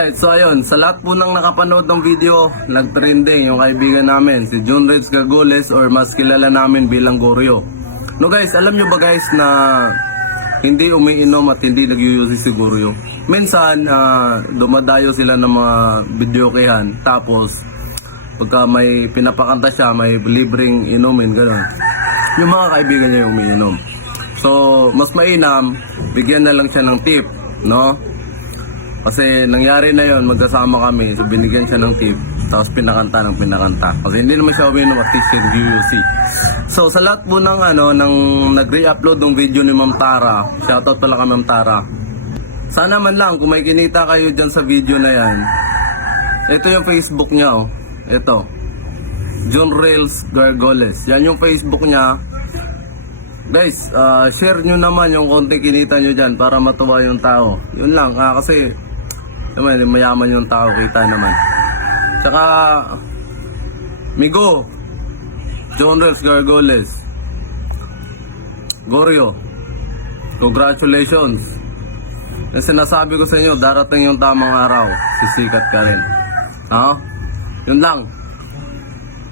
Alright, so ayun, sa lahat po ng nakapanood ng video, nag-trending yung kaibigan namin, si John Reds Gargoles or mas kilala namin bilang Goryo. No guys, alam nyo ba guys na hindi umiinom at hindi nag-uyusi si Goryo? Minsan, ah, dumadayo sila ng mga videokehan, tapos pagka may pinapakanta siya, may libreng inumin, gano'n. Yung mga kaibigan niya yung umiinom. So, mas mainam, bigyan na lang siya ng tip, no? Kasi nangyari na yon magkasama kami, so binigyan siya ng tip, tapos pinakanta ng pinakanta. Kasi hindi naman siya uminom at yung UUC. So sa lahat po ng ano, ng nag-re-upload ng video ni Ma'am Tara, shoutout pala kay Ma'am Tara. Sana man lang, kung may kinita kayo dyan sa video na yan, ito yung Facebook niya, oh. Ito. John Rails Gargoles. Yan yung Facebook niya. Guys, ah, share nyo naman yung konting kinita nyo dyan para matuwa yung tao. Yun lang, ah, kasi naman, mayaman yung tao, kita naman. Tsaka, Migo, John Reels Gargoles, Goryo, congratulations. Yung sinasabi ko sa inyo, darating yung tamang araw, sisikat ka rin. Ha? Yun lang.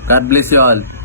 God bless you all.